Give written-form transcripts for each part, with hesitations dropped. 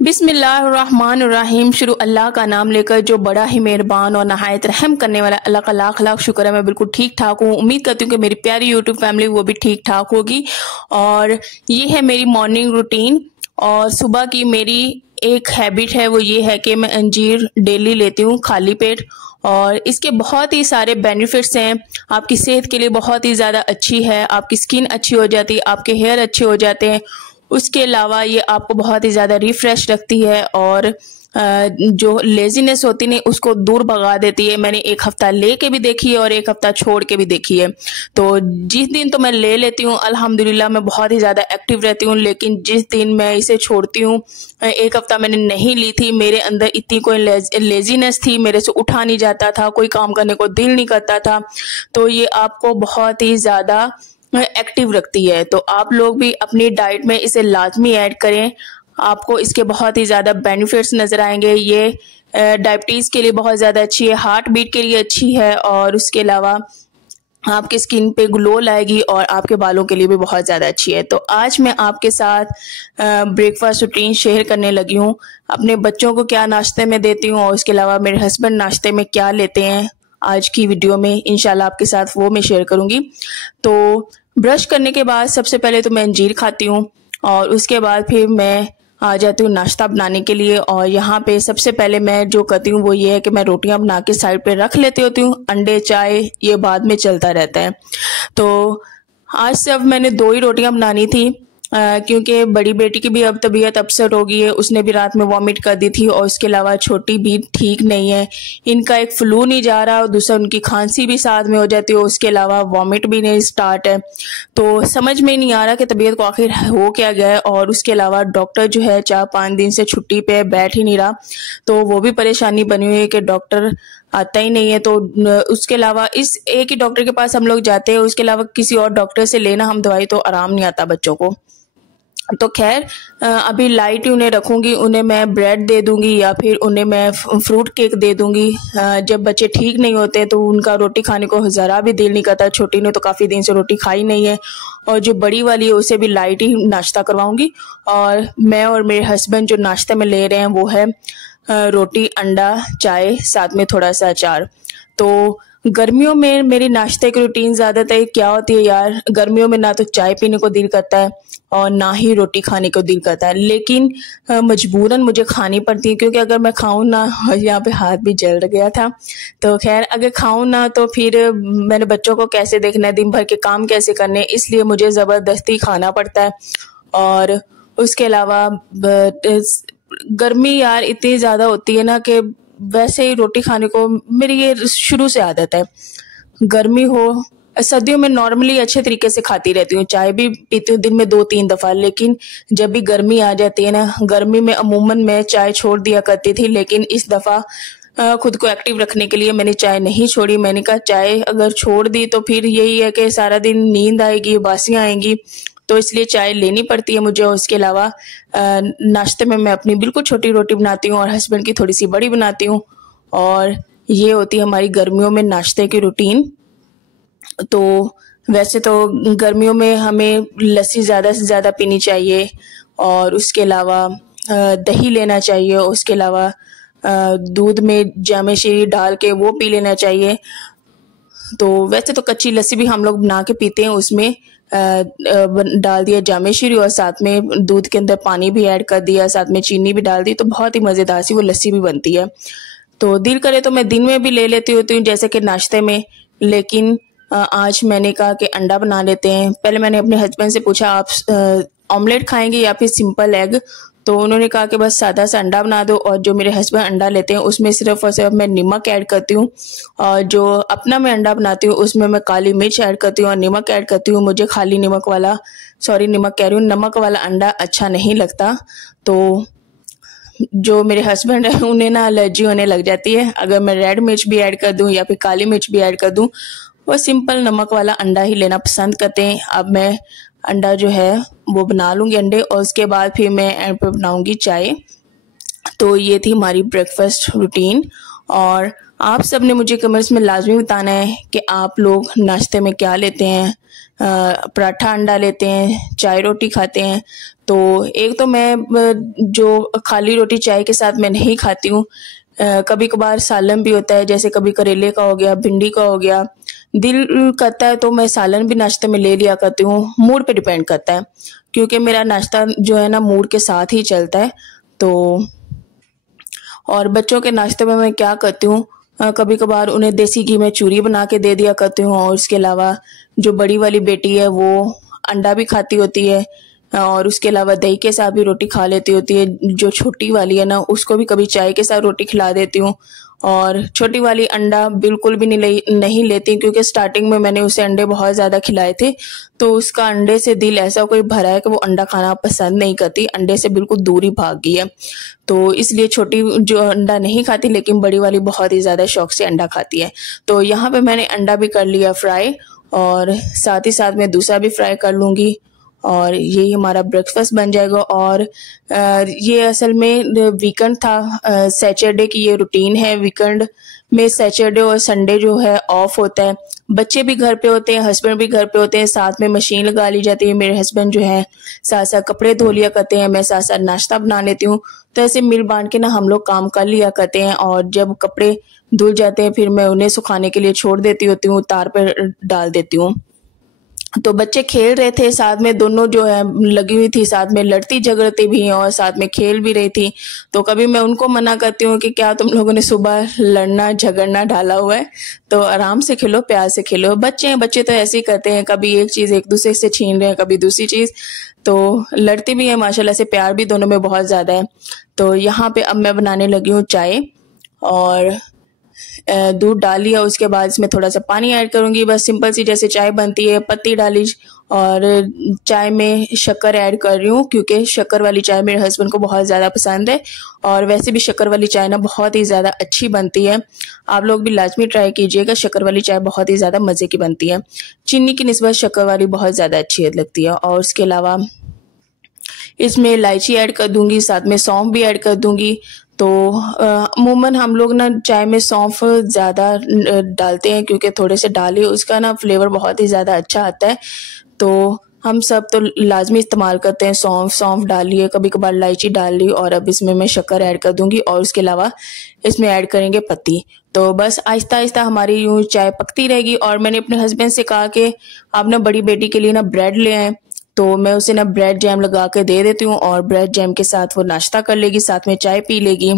बिस्मिल्लाहिर्रहमानिर्रहीम। शुरू अल्लाह का नाम लेकर जो बड़ा ही मेहरबान और नहायत रहम करने वाला। अल्लाह का लाख लाख शुक्र है, मैं बिल्कुल ठीक ठाक हूँ। उम्मीद करती हूँ कि मेरी प्यारी यूट्यूब फैमिली वो भी ठीक ठाक होगी। और ये है मेरी मॉर्निंग रूटीन। और सुबह की मेरी एक हैबिट है, वो ये है कि मैं अंजीर डेली लेती हूँ खाली पेट। और इसके बहुत ही सारे बेनिफिट्स हैं। आपकी सेहत के लिए बहुत ही ज़्यादा अच्छी है, आपकी स्किन अच्छी हो जाती है, आपके हेयर अच्छे हो जाते हैं। उसके अलावा ये आपको बहुत ही ज़्यादा रिफ्रेश रखती है और जो लेजीनेस होती है उसको दूर भगा देती है। मैंने एक हफ्ता ले के भी देखी है और एक हफ्ता छोड़ के भी देखी है। तो जिस दिन तो मैं ले लेती हूँ अल्हम्दुलिल्लाह मैं बहुत ही ज़्यादा एक्टिव रहती हूँ, लेकिन जिस दिन मैं इसे छोड़ती हूँ, एक हफ्ता मैंने नहीं ली थी, मेरे अंदर इतनी कोई लेजीनेस थी, मेरे से उठा नहीं जाता था, कोई काम करने को दिल नहीं करता था। तो ये आपको बहुत ही ज़्यादा एक्टिव रखती है। तो आप लोग भी अपनी डाइट में इसे लाजमी ऐड करें, आपको इसके बहुत ही ज़्यादा बेनिफिट्स नज़र आएंगे। ये डायबिटीज़ के लिए बहुत ज़्यादा अच्छी है, हार्ट बीट के लिए अच्छी है, और उसके अलावा आपकी स्किन पे ग्लो लाएगी और आपके बालों के लिए भी बहुत ज़्यादा अच्छी है। तो आज मैं आपके साथ ब्रेकफास्ट रूटीन शेयर करने लगी हूँ। अपने बच्चों को क्या नाश्ते में देती हूँ और उसके अलावा मेरे हस्बैंड नाश्ते में क्या लेते हैं, आज की वीडियो में इंशाल्लाह आपके साथ वो मैं शेयर करूँगी। तो ब्रश करने के बाद सबसे पहले तो मैं अंजीर खाती हूँ और उसके बाद फिर मैं आ जाती हूँ नाश्ता बनाने के लिए। और यहाँ पे सबसे पहले मैं जो करती हूँ वो ये है कि मैं रोटियां बना के साइड पे रख लेती होती हूँ, अंडे चाय ये बाद में चलता रहता है। तो आज सिर्फ मैंने 2 ही रोटियां बनानी थी, क्योंकि बड़ी बेटी की भी अब तबीयत अपसेट हो गई है, उसने भी रात में वॉमिट कर दी थी, और उसके अलावा छोटी भी ठीक नहीं है, इनका एक फ्लू नहीं जा रहा और दूसरा उनकी खांसी भी साथ में हो जाती है, उसके अलावा वॉमिट भी नहीं स्टार्ट है। तो समझ में नहीं आ रहा कि तबीयत को आखिर हो क्या गया है। और उसके अलावा डॉक्टर जो है 4-5 दिन से छुट्टी पे बैठ ही नहीं रहा, तो वो भी परेशानी बनी हुई है कि डॉक्टर आता ही नहीं है। तो उसके अलावा इस एक ही डॉक्टर के पास हम लोग जाते हैं, उसके अलावा किसी और डॉक्टर से लेना हम दवाई तो आराम नहीं आता बच्चों को। तो खैर अभी लाइट ही उन्हें रखूंगी, उन्हें मैं ब्रेड दे दूंगी या फिर उन्हें मैं फ्रूट केक दे दूंगी। जब बच्चे ठीक नहीं होते तो उनका रोटी खाने को ज़रा भी दिल नहीं करता। छोटी ने तो काफ़ी दिन से रोटी खाई नहीं है, और जो बड़ी वाली है उसे भी लाइट ही नाश्ता करवाऊंगी। और मैं और मेरे हस्बैंड जो नाश्ते में ले रहे हैं वो है रोटी, अंडा, चाय, साथ में थोड़ा सा अचार। तो गर्मियों में मेरी नाश्ते की रूटीन ज़्यादातर क्या होती है यार, गर्मियों में ना तो चाय पीने को दिल करता है और ना ही रोटी खाने को दिल करता है, लेकिन मजबूरन मुझे खानी पड़ती है, क्योंकि अगर मैं खाऊं ना, यहाँ पे हाथ भी जल गया था, तो खैर अगर खाऊं ना तो फिर मैंने बच्चों को कैसे देखना है, दिन भर के काम कैसे करने, इसलिए मुझे ज़बरदस्ती खाना पड़ता है। और उसके अलावा गर्मी यार इतनी ज़्यादा होती है ना कि वैसे ही रोटी खाने को मेरी ये शुरू से आदत है। गर्मी हो सर्दियों में नॉर्मली अच्छे तरीके से खाती रहती हूँ, चाय भी पीती हूँ दिन में 2-3 दफ़ा, लेकिन जब भी गर्मी आ जाती है ना, गर्मी में अमूमन मैं चाय छोड़ दिया करती थी, लेकिन इस दफ़ा खुद को एक्टिव रखने के लिए मैंने चाय नहीं छोड़ी। मैंने कहा चाय अगर छोड़ दी तो फिर यही है कि सारा दिन नींद आएगी, बासियाँ आएंगी, तो इसलिए चाय लेनी पड़ती है मुझे। और उसके अलावा नाश्ते में मैं अपनी बिल्कुल छोटी रोटी बनाती हूँ और हस्बैंड की थोड़ी सी बड़ी बनाती हूँ। और ये होती है हमारी गर्मियों में नाश्ते की रूटीन। तो वैसे तो गर्मियों में हमें लस्सी ज़्यादा से ज़्यादा पीनी चाहिए, और उसके अलावा दही लेना चाहिए, उसके अलावा दूध में जामे शीरी डाल के वो पी लेना चाहिए। तो वैसे तो कच्ची लस्सी भी हम लोग बना के पीते हैं, उसमें डाल दिया जामे शीरी और साथ में दूध के अंदर पानी भी ऐड कर दिया, साथ में चीनी भी डाल दी, तो बहुत ही मज़ेदार सी वो लस्सी भी बनती है। तो दिल करे तो मैं दिन में भी ले लेती होती हूँ जैसे कि नाश्ते में, लेकिन आज मैंने कहा कि अंडा बना लेते हैं। पहले मैंने अपने हस्बैंड से पूछा आप ऑमलेट खाएंगे या फिर सिंपल एग, तो उन्होंने कहा कि बस सादा सा अंडा बना दो। और जो मेरे हस्बैंड अंडा लेते हैं उसमें सिर्फ और सिर्फ मैं नमक ऐड करती हूँ, और जो अपना मैं अंडा बनाती हूँ उसमें मैं काली मिर्च ऐड करती हूँ और नमक ऐड करती हूँ। मुझे खाली नमक वाला, सॉरी नमक कह रही हूँ, नमक वाला अंडा अच्छा नहीं लगता। तो जो मेरे हस्बैंड है उन्हें ना एलर्जी होने लग जाती है अगर मैं रेड मिर्च भी ऐड कर दूं या फिर काली मिर्च भी ऐड कर दूं। वो सिंपल नमक वाला अंडा ही लेना पसंद करते हैं। अब मैं अंडा जो है वो बना लूँगी अंडे, और उसके बाद फिर मैं एंड पे बनाऊँगी चाय। तो ये थी हमारी ब्रेकफास्ट रूटीन। और आप सब ने मुझे कमेंट्स में लाजमी बताना है कि आप लोग नाश्ते में क्या लेते हैं, पराठा अंडा लेते हैं, चाय रोटी खाते हैं। तो एक तो मैं जो खाली रोटी चाय के साथ मैं नहीं खाती हूँ, कभी कभार सालन भी होता है, जैसे कभी करेले का हो गया, भिंडी का हो गया, दिल करता है तो मैं सालन भी नाश्ते में ले लिया करती हूँ। मूड पे डिपेंड करता है, क्योंकि मेरा नाश्ता जो है ना मूड के साथ ही चलता है। तो और बच्चों के नाश्ते में मैं क्या करती हूँ, कभी कभार उन्हें देसी घी में चूरी बना के दे दिया करती हूँ। और उसके अलावा जो बड़ी वाली बेटी है वो अंडा भी खाती होती है, और उसके अलावा दही के साथ भी रोटी खा लेती होती है। जो छोटी वाली है ना उसको भी कभी चाय के साथ रोटी खिला देती हूँ। और छोटी वाली अंडा बिल्कुल भी नहीं लेती, क्योंकि स्टार्टिंग में मैंने उसे अंडे बहुत ज़्यादा खिलाए थे, तो उसका अंडे से दिल ऐसा कोई भरा है कि वो अंडा खाना पसंद नहीं करती, अंडे से बिल्कुल दूर ही भाग गई है। तो इसलिए छोटी जो अंडा नहीं खाती, लेकिन बड़ी वाली बहुत ही ज़्यादा शौक से अंडा खाती है। तो यहाँ पे मैंने अंडा भी कर लिया फ्राई, और साथ ही साथ में दूसरा भी फ्राई कर लूँगी, और यही हमारा ब्रेकफास्ट बन जाएगा। और ये असल में वीकेंड था, सैटरडे की ये रूटीन है। वीकेंड में सैटरडे और संडे जो है ऑफ होता है, बच्चे भी घर पे होते हैं, हस्बैंड भी घर पे होते हैं, साथ में मशीन लगा ली जाती है। मेरे हस्बैंड जो है साथ साथ कपड़े धो लिया करते हैं, मैं साथ साथ नाश्ता बना लेती हूँ। तो ऐसे मिल बांट के ना हम लोग काम कर लिया करते हैं। और जब कपड़े धुल जाते हैं फिर मैं उन्हें सुखाने के लिए छोड़ देती होती हूँ, तार पर डाल देती हूँ। तो बच्चे खेल रहे थे साथ में, दोनों जो है लगी हुई थी, साथ में लड़ती झगड़ती भी हैं और साथ में खेल भी रही थी। तो कभी मैं उनको मना करती हूँ कि क्या तुम लोगों ने सुबह लड़ना झगड़ना डाला हुआ है, तो आराम से खेलो, प्यार से खेलो। बच्चे हैं, बच्चे तो ऐसे ही करते हैं, कभी एक चीज एक दूसरे से छीन रहे हैं, कभी दूसरी चीज। तो लड़ती भी है माशाल्लाह से, प्यार भी दोनों में बहुत ज्यादा है। तो यहाँ पे अब मैं बनाने लगी हूँ चाय, और दूध डाल लिया, उसके बाद इसमें थोड़ा सा पानी ऐड करूंगी, बस सिंपल सी जैसे चाय बनती है। पत्ती डाली और चाय में शक्कर ऐड कर रही हूँ, क्योंकि शक्कर वाली चाय मेरे हस्बैंड को बहुत ज़्यादा पसंद है। और वैसे भी शक्कर वाली चाय ना बहुत ही ज़्यादा अच्छी बनती है, आप लोग भी लाजमी ट्राई कीजिएगा। शक्कर वाली चाय बहुत ही ज़्यादा मज़े की बनती है, चीनी की निस्बत शक्कर वाली बहुत ज़्यादा अच्छी लगती है। और उसके अलावा इसमें इलायची ऐड कर दूंगी, साथ में सौंफ भी ऐड कर दूंगी। तो अमूमन हम लोग ना चाय में सौंफ ज़्यादा डालते हैं, क्योंकि थोड़े से डालिए उसका ना फ्लेवर बहुत ही ज़्यादा अच्छा आता है। तो हम सब तो लाजमी इस्तेमाल करते हैं सौंफ डालिए, कभी कभार इलायची डाल ली। और अब इसमें मैं शक्कर ऐड कर दूंगी, और उसके अलावा इसमें ऐड करेंगे पत्ती। तो बस आहिस्ता आहिस्ता हमारी यूँ चाय पकती रहेगी। और मैंने अपने हस्बैंड से कहा कि आप ना बड़ी बेटी के लिए ना ब्रेड ले आए, तो मैं उसे ना ब्रेड जैम लगा के दे देती हूँ, और ब्रेड जैम के साथ वो नाश्ता कर लेगी, साथ में चाय पी लेगी।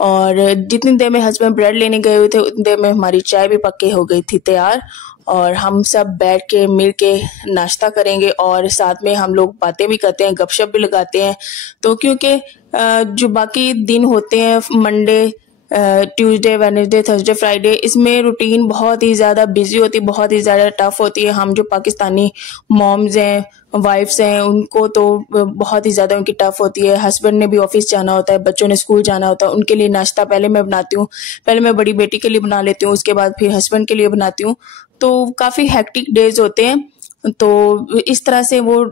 और जितनी देर में हस्बैंड ब्रेड लेने गए हुए थे उतनी देर में हमारी चाय भी पक्के हो गई थी तैयार, और हम सब बैठ के मिल के नाश्ता करेंगे। और साथ में हम लोग बातें भी करते हैं, गपशप भी लगाते हैं। तो क्योंकि जो बाकी दिन होते हैं, Monday Tuesday Wednesday Thursday Friday, इसमें रूटीन बहुत ही ज़्यादा बिजी होती है, बहुत ही ज़्यादा टफ होती है। हम जो पाकिस्तानी मॉम्स हैं, वाइफ्स हैं, उनको तो बहुत ही ज़्यादा उनकी टफ होती है। हस्बैंड ने भी ऑफिस जाना होता है, बच्चों ने स्कूल जाना होता है, उनके लिए नाश्ता पहले मैं बनाती हूँ। पहले मैं बड़ी बेटी के लिए बना लेती हूँ, उसके बाद फिर हस्बैंड के लिए बनाती हूँ। तो काफ़ी हेक्टिक डेज होते हैं, तो इस तरह से वो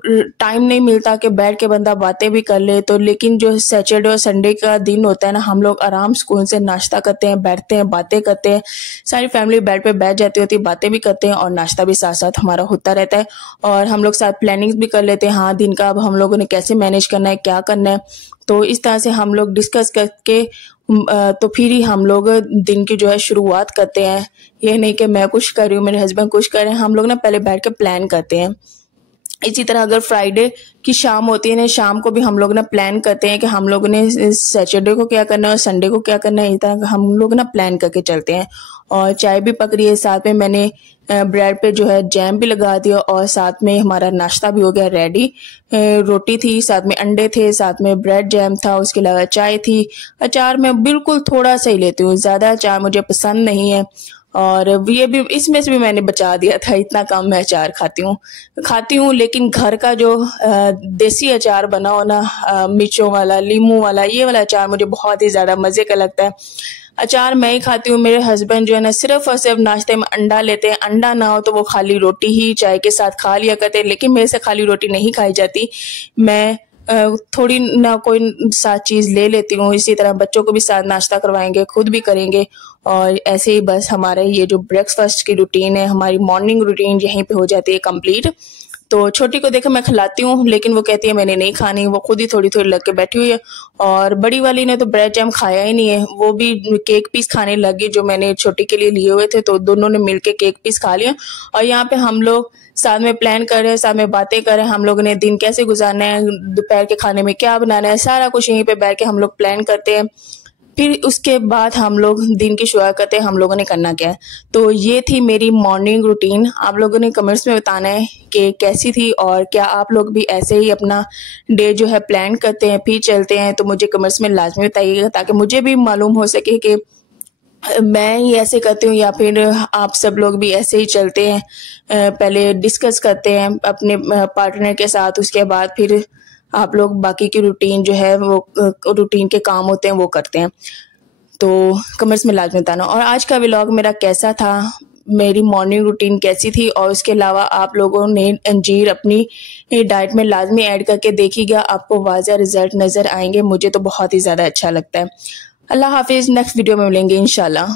टाइम नहीं मिलता कि बैठ के बंदा बातें भी कर ले। तो लेकिन जो सैटरडे और संडे का दिन होता है ना, हम लोग आराम सुकून से नाश्ता करते हैं, बैठते हैं, बातें करते हैं, सारी फैमिली बेड पे बैठ जाती होती है, बातें भी करते हैं, और नाश्ता भी साथ साथ हमारा होता रहता है। और हम लोग साथ प्लानिंग्स भी कर लेते हैं, हाँ दिन का अब हम लोगों ने कैसे मैनेज करना है, क्या करना है। तो इस तरह से हम लोग डिस्कस करके तो फिर ही हम लोग दिन की जो है शुरुआत करते हैं। ये नहीं कि मैं कुछ कर रही हूँ, मेरे हस्बैंड कुछ कर रहे हैं, हम लोग ना पहले बैठ के प्लान करते हैं। इसी तरह अगर फ्राइडे की शाम होती है ना, शाम को भी हम लोग ना प्लान करते हैं कि हम लोगों ने सैटरडे को क्या करना है और संडे को क्या करना है। इस तरह हम लोग ना प्लान करके चलते हैं। और चाय भी पक रही है, साथ में मैंने ब्रेड पे जो है जैम भी लगा दिया, और साथ में हमारा नाश्ता भी हो गया रेडी। रोटी थी, साथ में अंडे थे, साथ में ब्रेड जैम था, उसके अलावा चाय थी। अचार मैं बिल्कुल थोड़ा सा ही लेती हूँ, ज़्यादा अचार मुझे पसंद नहीं है। और ये भी इसमें से भी मैंने बचा दिया था, इतना कम मैं अचार खाती हूँ। लेकिन घर का जो देसी अचार बना हो ना, मिर्चों वाला, लीमू वाला, ये वाला अचार मुझे बहुत ही ज़्यादा मज़े का लगता है। अचार मैं ही खाती हूँ, मेरे हस्बैंड जो है ना सिर्फ और सिर्फ नाश्ते में अंडा लेते हैं। अंडा ना हो तो वो खाली रोटी ही चाय के साथ खा लिया करते हैं, लेकिन मेरे से खाली रोटी नहीं खाई जाती। मैं थोड़ी ना कोई साथ चीज़ ले लेती हूँ। इसी तरह बच्चों को भी साथ नाश्ता करवाएंगे, खुद भी करेंगे, और ऐसे ही बस हमारा ये जो ब्रेकफास्ट की रूटीन है, हमारी मॉर्निंग रूटीन यहीं पे हो जाती है कंप्लीट। तो छोटी को देखो मैं खिलाती हूँ, लेकिन वो कहती है मैंने नहीं खानी, वो खुद ही थोड़ी थोड़ी लग के बैठी हुई है। और बड़ी वाली ने तो ब्रेड जैम खाया ही नहीं है, वो भी केक पीस खाने लगी जो मैंने छोटी के लिए लिए हुए थे, तो दोनों ने मिलके केक पीस खा लिया। और यहाँ पे हम लोग साथ में प्लान कर रहे हैं, साथ में बातें कर रहे हैं, हम लोगों ने दिन कैसे गुजारना है, दोपहर के खाने में क्या बनाना है, सारा कुछ यहीं पे बैठ के हम लोग प्लान करते हैं। फिर उसके बाद हम लोग दिन की शुरुआत करते हैं, हम लोगों ने करना क्या है। तो ये थी मेरी मॉर्निंग रूटीन। आप लोगों ने कमेंट्स में बताना है कि कैसी थी, और क्या आप लोग भी ऐसे ही अपना डे जो है प्लान करते हैं फिर चलते हैं, तो मुझे कमेंट्स में लाजमी बताइएगा, ताकि मुझे भी मालूम हो सके कि मैं ही ऐसे करती हूँ या फिर आप सब लोग भी ऐसे ही चलते हैं। पहले डिस्कस करते हैं अपने पार्टनर के साथ, उसके बाद फिर आप लोग बाकी की रूटीन जो है वो रूटीन के काम होते हैं वो करते हैं। तो कमेंट्स में लाजमी बताना। और आज का व्लॉग मेरा कैसा था, मेरी मॉर्निंग रूटीन कैसी थी, और उसके अलावा आप लोगों ने अंजीर अपनी डाइट में लाजमी ऐड करके देखिएगा, आपको वाज़ह रिजल्ट नज़र आएंगे। मुझे तो बहुत ही ज़्यादा अच्छा लगता है। अल्लाह हाफिज़, नेक्स्ट वीडियो में मिलेंगे इंशाल्लाह।